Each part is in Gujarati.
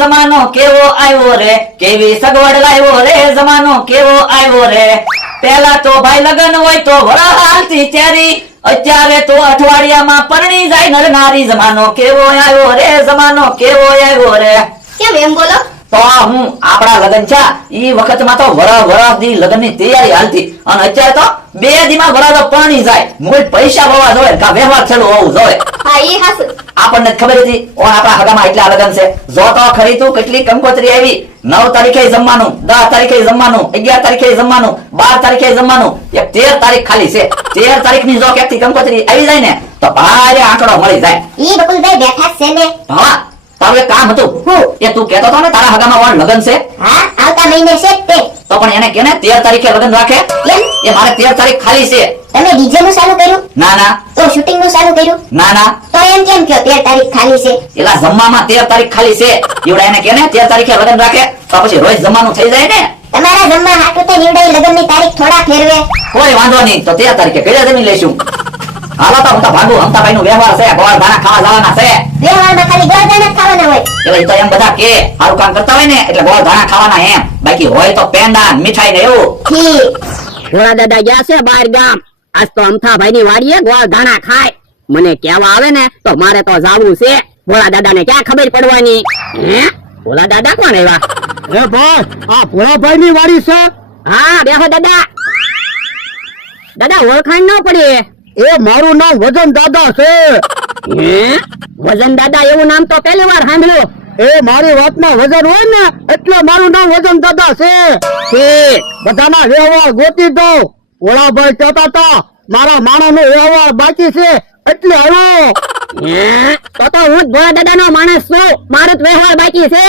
જમાનો કેવો આવ્યો રે, કેવી સગવડ લાવ્યો રે, જમાનો કેવો આવ્યો રે. પેલા તો ભાઈ લગન હોય તો વરહાલતી ચેરી, અત્યારે તો અઠવાડિયામાં પરણી જાય નર નારી. જમાનો કેવો આવ્યો રે, જમાનો કેવો આવ્યો રે. કેમ એમ બોલો? તો હું આપણા લગન છે ઈ વખતમાં તો વરસ દી લગનની તૈયારી હાલતી, અને અત્યારે તો 2 દીમાં વરસ પરણી જાય. મૂળ પૈસા હોવા જોઈએ, કા વ્યવહાર ચાલુ હોવું જોઈએ. હા ઈ હાસુ. આપણને ખબર હતી ઓન આપણા હગામાં એટલા લગન છે. જો તો ખરી તું કેટલી કંકોત્રી આવી. 9 તારીખે જમવાનું, 10 તારીખે જમવાનું, 11 તારીખે જમવાનું, 12 તારીખે જમવાનું, એક 13 તારીખ ખાલી છે. 13 તારીખની જો ક્યાંકથી કંકોત્રી આવી જાય ને તો ભારે આંકડો મળી જાય. ઈ બકુલભાઈ બેઠા છે ને? હા, તારું એક કામ હતું. હું? એ તું કહેતો હતો ને તારા હગામાં ઓન લગન છે. હા, આવતા મહિને છે જ તે. તો પણ એને કે ને 13 તારીખે લગન રાખે. કેમ? એ મારે 13 તારીખ ખાલી છે. તમે ડીજે નું ચાલુ કર્યું? ના ના. તો શૂટિંગ નું ચાલુ કર્યું? ના ના. તો એમ કેમ કયો 13 તારીખ ખાલી છે? એલા જમવામાં 13 તારીખ ખાલી છે. એવડા એને કે ને 13 તારીખે લગન રાખે તો પછી રોજ જમવાનું થઈ જાય ને. તમારા જમવા હાટુ તો નીવડાઈ લગનની તારીખ થોડા ફેરવે. કોઈ વાંધો નહીં, તો 13 તારીખે ઘરે જમી લઈશું. હાલો તો હું તો ભાગું, હમતાભાઈ નું વ્યવહાર છે, ગોળ ધાણા ખાવા જવાના છે. વ્યવહારમાં ખાલી ગળદાણા જ ખાવાના હોય. એટલે ઈ તો એમ બધા કે સારું કામ કરતા હોય ને એટલે ગોળ ધાણા ખાવાના એમ. બાકી હોય તો પેંડા મીઠાઈ ને એવું. ઠીક. ભોળા દાદા ગયા છે બહાર ગામ. આજ તો અમથાભાઈ ની વાડીએ ગોળ ધાણા ખાય. મને કહેવા આવે ને તો મારે તો જાવું છે. ભોળા દાદા ને ક્યાં ખબર પડવાની? હે, ભોળા દાદા કોણ આવ્યા? એ ભાઈ, આ ભોળાભાઈ ની વાડી છે? હા, બેહો દાદા. દાદા ઓળખાણ ન પડી. એ મારું નામ વજન દાદા છે. હે, વજન દાદા એવું નામ તો પહેલી વાર સાંભળ્યું. એ મારી વાતમાં વજન હોય ને એટલે મારું નામ વજન દાદા છે. ઠીક. બધાના વ્યવહાર ગોતી દો. ભોળાભાઈ કહેતા હતા મારા માણસનો વ્યવહાર બાકી છે એટલે આવ્યો. હે, તો હું જ ભોળા દાદા નો માણસ છું. મારો જ વ્યવહાર બાકી છે.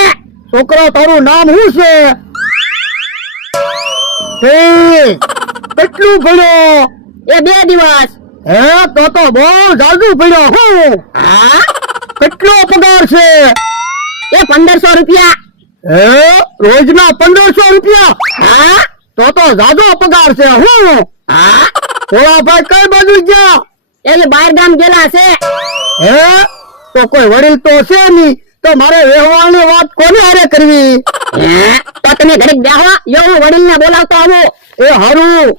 છોકરો તારું નામ શું છે? ઠીક. કેટલું ભણ્યો? એ 2 દિવસ. હે, તો બહુ જાજુ ભણ્યો. હું હા, કેટલો પગાર છે? એ 1500 રૂપિયા. હે, રોજના 1500 રૂપિયા? હા, તો જાજો પગાર છે. હું હા. ભોળાભાઈ કઈ બાજુ ગયા? એ બહાર ગામ ગયેલા છે. હે, તો કોઈ વડીલ તો છે નહીં, તો મારે વ્યવહારની વાત કોને હારે કરવી? હે, તો તમે ઘડીક બેહો, યો હું વડીલને બોલાવતો આવું. એ હારું.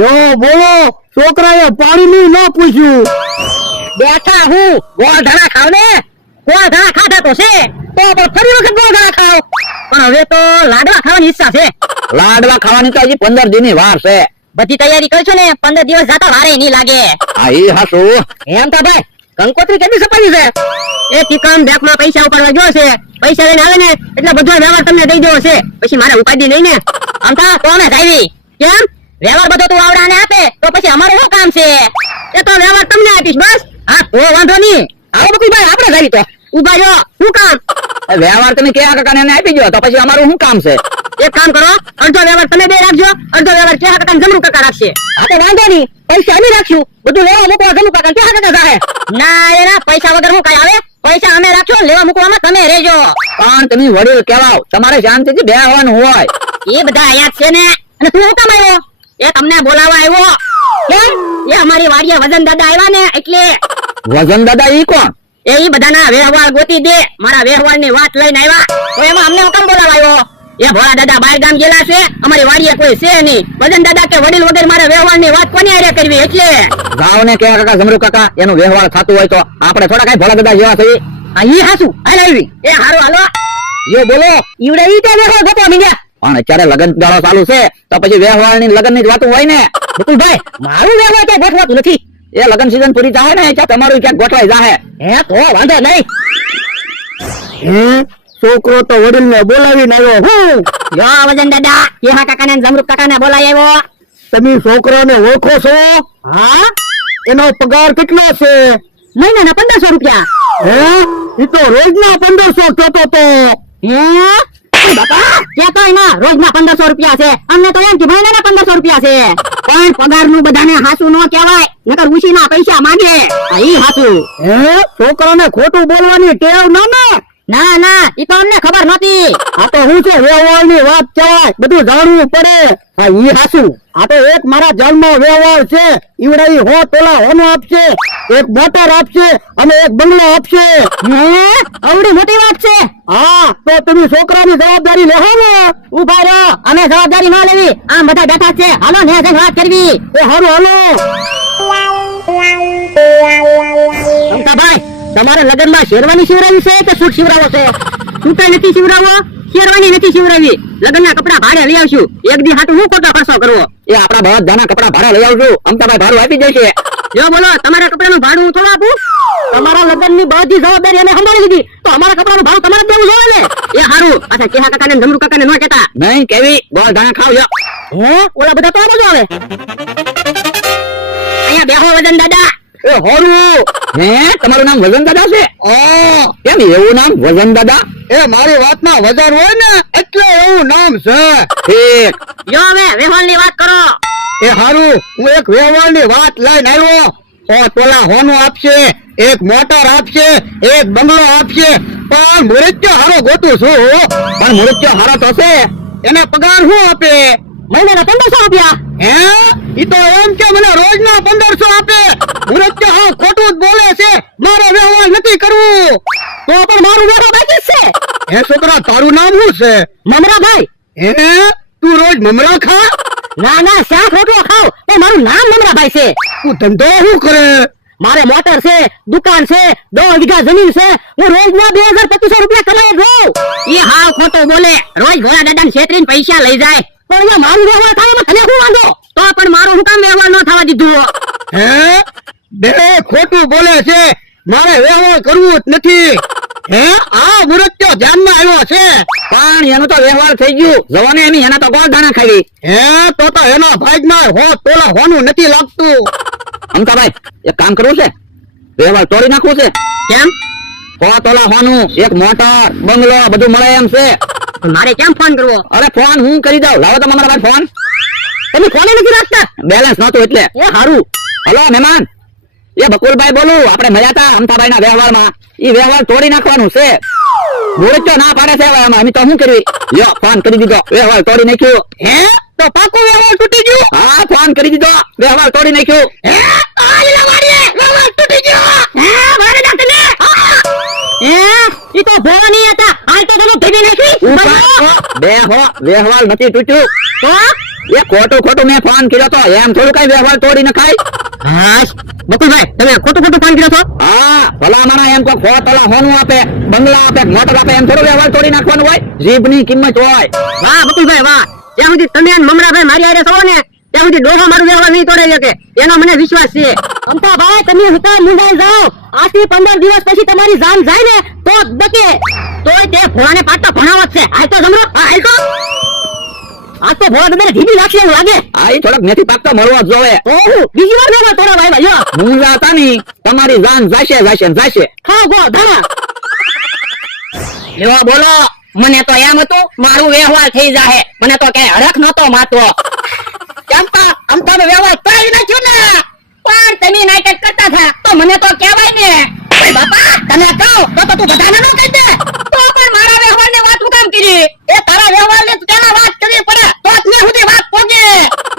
યો બોલો. છોકરાએ પાણીનું ન પૂછ્યું. બેઠા હું ગોળ ધાણા ખાવ ને. ગોળ ધાણા ખાધા તો છે, તો પણ ફરી વખત ગોળ ધાણા ખાવ. પણ હવે તો લાડવા ખાવાની ઈચ્છા છે. લાડવા ખાવાની તો હજી 15 દીની વાર છે. બધી તૈયારી કરશો ને 15 દિવસ જાતા વારે નહીં લાગે. હા ઈ હાસુ. એમ તો ભાઈ કંકોત્રી કેટલી સપાવી છે? એ ઠીકામ બેંકમાં પૈસા ઉપાડવા ગયો છે. પૈસા લઈને આવે ને એટલે બધો વ્યવહાર તમને દઈ દેવો છે. પછી મારે ઉપાડી નહીં ને. આમ તો અમે જાવી. કેમ? વ્યવહાર બધો તું આવડાને આપે તો પછી અમારું શું કામ છે? એ તો વ્યવહાર તમને આપીશ બસ. હા, તો વાંધો નહીં. આવો બકુલભાઈ આપણે જાવી તો. ઉભા રહ્યો. શું કામ? વ્યવહાર તમે કેવા કાકાને એને આપી દો તો પછી અમારું શું કામ છે? એક કામ કરો, અડધો વ્યવહાર તમે બે રાખજો, અડધો વ્યવહાર કેહા કાકા જમરૂ કાકા રાખશે. હા તો વાંધો નહીં, પૈસા અમે રાખશું. બધું લેવા મૂકવા જમરૂ કાકા કેહા કાકા જાહે. ના રે ના, પૈસા વગર હું કઈ આવે? પૈસા અમે રાખશું, લેવા મૂકવામાં તમે રહેજો. પણ તમે વડીલ કહેવાવ, તમારે શાંતિથી બેહવાનું હોય. એ બધા આયા છે ને. અને તું શું કામ આવ્યો? એ તમને બોલાવવા આવ્યો. કેમ? એ અમારી વાડીએ વજન દાદા આવ્યા ને એટલે. વજન દાદા ઈ કોણ? એ બધાના વ્યવહાર ગોતી દે. મારા વ્યવહારની વાત લઈને આવ્યા. તો એમાં અમને હું કામ બોલાવવા આવ્યો? એ ભોળા દાદા બહાર ગામ ગયેલા છે, અમારી વાડીએ કોઈ છે નહીં. વજન દાદા કે વડીલ વગર મારા વ્યવહારની વાત કોની હારે કરવી એટલે. ગાવ ને કેવા કાકા જમરૂ કાકા એનો વ્યવહાર થતું હોય તો આપણે થોડા કઈ ભોળા દાદા જેવા થઈ. આ ઈ હાસુ હાલ આવી. એ હારું હાલો. યો બોલો. ઈવડે ઈ તે વ્યવહાર ગપો મીંડ્યા. પણ અત્યારે લગન ગાળો ચાલુ છે તો પછી વ્યવહારની લગનની જ વાતો હોય ને. બકુલભાઈ મારું વ્યવહાર ક્યાં ગોઠવાતું નથી. એ લગન સીઝન પૂરી થાય ને ત્યાં તમારું ક્યાંક ગોઠવાઈ જાહે. હે તો વાંધો નહીં. હે, છોકરો તો વડીલને બોલાવીને આવ્યો. હું યો વજન દાદા કેહા કાકાને જમરૂ કાકાને બોલાવી આવ્યો. તમે છોકરાને ઓળખો છો? હા, એનો પગાર કેટલો છે? મહિનાના 1500 રૂપિયા. હે, ઈ તો રોજના 1500 કહેતો તો. હે બાપા, ક્યાં તો એના રોજના 1500 રૂપિયા છે. અમને તો એમ કે મહિનાના 1500 રૂપિયા છે. પણ પગારનું બધાને હાસુ નો કહેવાય, નકર ઉછીના પૈસા માંગે. આ ઈ હાસુ. હે, છોકરાને ખોટું બોલવાની ટેવ ના ને. ના ના, ઈ તો અમને ખબર નહોતી. આ તો હું છે વ્યવહારની વાત કહેવાય, બધું જાણવું પડે. હા ઈ હાસુ. આ તો એક મારા જન્મનો વ્યવહાર છે. ઈવડા ઈ 100 તોલા હોનું આપશે, એક મોટર આપશે અને એક બંગલો આપશે. હે, આવડી મોટી વાત છે. બધી જવાબદારી લેવો ને. ઉભા રહો, અમે જવાબદારી ન લેવી. આમ બધા બેઠા છે, હાલો ને જઈને વાત કરવી. એ હારું હાલો. અમથાભાઈ, તમારે લગ્નમાં શેરવાની શિવરાવી છે કે સૂટ શિવરાવો છે? સૂટ નથી શિવરાવો, શેરવાની નથી શિવરાવી. લગ્નના કપડા ભાડે લઈ આવશું. એક દી હાટુ હું ખોટો ખર્ચો કરવો? એ આપણા બધાના કપડા ભાડે લઈ આવજો. અમતાભાઈ ભાડું આપી જશે. જો બોલો, તમારા કપડાનું ભાડું હું થોડું આપું? તમારા લગ્નની બધી જવાબદારી અમે સંભાળી લીધી, તો અમારા કપડાનું ભાડું તમારે જ દેવું જોઈએ ને. એ હારું, પાછા કેહા કાકાને ને જમરૂ કાકાને ન કહેતા. નહીં કેવી ગોળ ધાણા ખાવ લ્યો. હે, ઓલા બધા તો આ બાજુ આવે. અહીંયા બેહો વજન દાદા. એ હારું. હે, તમારું નામ વજન દાદા છે? કેમ એવું નામ વજન દાદા? એ મારી વાતમાં વજન હોય ને એટલે એવું નામ છે. ઠીક. જો હવે વેહોલની વાત કરો. એ હારું, હું એક વ્યવહારની વાત લઈને આવ્યો. 100 તોલા હોનું આપશે, એક મોટર આપશે, એક બંગલો આપશે, પણ મૃત્યુ હારો ગોતું છું. પણ મૃત્યુ હારો તો છે. એને પગાર શું આપે? મહિનાના 1500 રૂપિયા. હે, ઈ તો એમ કે મને રોજના 1500 આપે. મૃત્યુ હા ખોટું જ બોલે છે. મારે વ્યવહાર નથી કરવું. તો પણ મારું વ્યવહાર બાકી જ છે. હે છોકરા, તારું નામ શું છે? મમરાભાઈ. હે, તું રોજ મમરા ખા? ના ના, શાક રોટલો ખાવ, પણ મારું નામ મમરાભાઈ છે. તું ધંધો શું કરે? મારે મોટર છે, દુકાન છે, 10 વીઘા જમીન છે. હું રોજના 2200 રૂપિયા કમાઈ જાઉં. એ હાવ ખોટો બોલે. રોજ ભોળા દાદાને છેતરીને પૈસા લઈ જાય. પણ અહીંયા મારું વ્યવહાર થાય એમાં તને શું વાંધો? તો પણ મારું હું કામ વ્યવહાર ન થવા દીધું? હે, બે ખોટું બોલે છે. મારે વ્યવહાર કરવું જ નથી. હે, આ મૃત્યુ ધ્યાનમાં આવ્યો છે. પણ એનું તો વ્યવહાર થઈ ગયું. જવાને એની એના તો ગોળ ધાણા ખાવી. હે, તો એના ભાગમાં 100 તોલા હોનું નથી લાગતું. અમતાભાઈ, એક કામ કરવું છે. વ્યવહાર તોડી નાખવું છે. કેમ? 100 તોલા હોનું, એક મોટર, બંગલો બધું મળે એમ છે. પણ મારે કેમ ફોન કરવો? અરે ફોન હું કરી દઉં. લાવો તો મારા ભાઈ ફોન. તમે ફોને નથી રાખતા? બેલેન્સ નહોતું એટલે. એ હારું. હલો મહેમાન, એ બકુલભાઈ બોલું. આપણે મળ્યા હતા અમતાભાઈ ના વ્યવહારમાં. ઈ વ્યવહાર તોડી નાખવાનું છે. મૃત્યુ ના પાડે છે. હવે અમે તો શું કરવી? લ્યો ફોન કરી દીધો, વ્યવહાર તોડી નાખ્યો. હે, તો પાકું વ્યવહાર તૂટી ગયું. હા, ફોન કરી દીધો, વ્યવહાર તોડી નાખ્યો. હે, આ લવાડીએ વ્યવહાર તૂટી ગયો. હે, મારે દાંતને. ઈ તો ભોળાની હતા. હાલ તો તમે ભેગી નાખી. બેહો, વ્યવહાર નથી તૂટ્યું. તો એ ખોટું મેં ફોન કર્યો તો. એમ થોડું કઈ વ્યવહાર તોડી નખાય? હાશ, બકુલભાઈ, તમે ખોટું ફોન કર્યો છો? હા, ભલા માણા એમ કોઈ 100 તોલા હોનું આપે, બંગલા આપે, મોટર આપે, એમ થોડું વ્યવહાર તોડી નાખવાનું હોય? જીભની કિંમત હોય. વાહ બકુલભાઈ વાહ. જ્યાં સુધી તમે અને મમરાભાઈ મારી હારે છો ને, ત્યાં સુધી ડોહા મારું વ્યવહાર નહીં તોડી શકે. એનો મને વિશ્વાસ છે. અમથાભાઈ, તમે હુકા મુંડાઈ જાઓ. આજથી 15 દિવસ પછી તમારી જાન જાય ને તો જ બકે. તોય તે ભોળાને પાછો ભણાવો જ છે. હાલ તો જમરો. હા, હાલ તો. આજ તો ભોળા તમને ઢીબી લાગશે એવું લાગે. આ ઈ થોડોક નથી પાકતો મળવો જ જોવે. ઓહો, બીજી વાર વ્યવહાર તોડા ભાઈ ભાઈ. મુંજા હતા ની, તમારી જાન જાશે. ખાઓ ગો ધાણા. જો બોલો, મને તો એમ હતું મારું વ્યવહાર થઈ જાહે. મને તો કઈ હરખ નતો માતો. ચંપા, અમથાનો વ્યવહાર તોડી નાખ્યો ને. પણ તમે નાટક કરતા હતા તો મને તો કહેવાય ને. ઓય બાપા, તને કહું તો તું બધાને ન કહી દે. તો પણ મારા વ્યવહારની વાત હું કામ કરી? એ તારા વ્યવહારની તેના વાત કરવી પડે તો જ મેં સુધી વાત પહોંચે.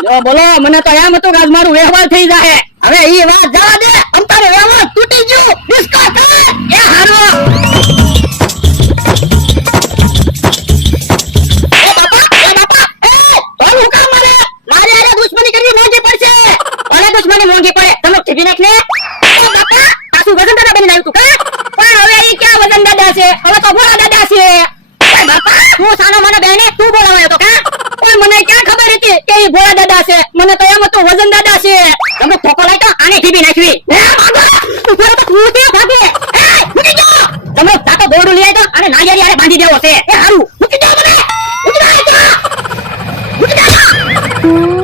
જો બોલો, મને તો એમ હતું કે આજ મારું વ્યવહાર થઈ જાહે. હવે ઈ વાત જવા દે. અમથાનો વ્યવહાર તૂટી ગયો. ડિસ્કો કરે એ હારો. મોંઘી પડે તમે ટીવી નાખ ને. ઓ બાપા, તાસુ વજન દાદા બની લાવ્યું તું કા? પણ હવે ઈ ક્યાં વજન દાદા છે? હવે તો ભોળા દાદા છે. ઓય બાપા, તું સાનો મને બેને તું બોલાવાયો તો કા? પણ મને ક્યાં ખબર હતી કે ઈ ભોળા દાદા છે? મને તો એમ હતું વજન દાદા છે. તમે ઠોકો લાઈ તો આને ટીવી નાખવી. એ ભાગો, તું તો તું તે ભાગે. એ મૂકી દો. તમે તાતો દોરડું લઈ આય તો આને નાળિયેરી આરે બાંધી દેવો છે. એ હારું મૂકી દો મને. મૂકી દો. મૂકી દો.